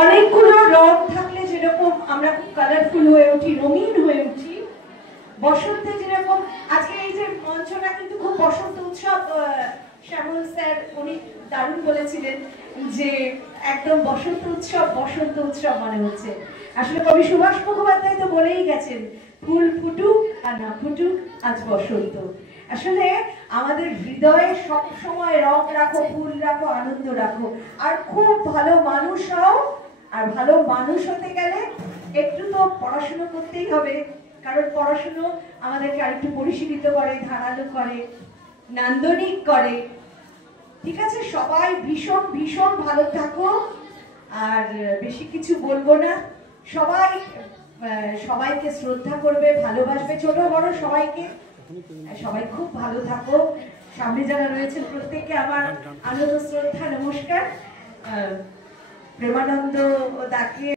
অনেকগুলো রং থাকলে যেরকম আমরা খুব কালারফুল হয়ে উঠি, রঙিন হয়ে উঠি, বসন্তে যেরকম আজকে এই যে মঞ্চটা কিন্তু খুব বসন্ত উৎসব, শ্যামল স্যার উনি দারুণ বলেছিলেন যে একদম বসন্ত উৎসব মনে হচ্ছে। আসলে কবি সুভাষ মুখোপাধ্যায় তো বলেই গেছেন, ফুল ফুটুক আর না ফুটুক আজ বসন্ত। আসলে আমাদের হৃদয়ে সব সময় রং রাখো, ফুল রাখো, আনন্দ রাখো, আর খুব ভালো মানুষ হও। আর ভালো মানুষ হতে গেলে একটু তো পড়াশোনা করতেই হবে, কারণ পড়াশোনা আমাদেরকে আরেকটু পরিশীলিত করে, ধারালো করে, নান্দনিক করে। ঠিক আছে, সবাই ভীষণ ভীষণ ভালো থাকো, আর বেশি কিছু বলবো না। সবাইকে শ্রদ্ধা করবে, ভালোবাসবে, ছোট বড় সবাইকে। সবাই খুব ভালো থাকো। সামনে যারা রয়েছে প্রত্যেককে আমার আনন্দ শ্রদ্ধা নমস্কার। প্রেমানন্দ দাকে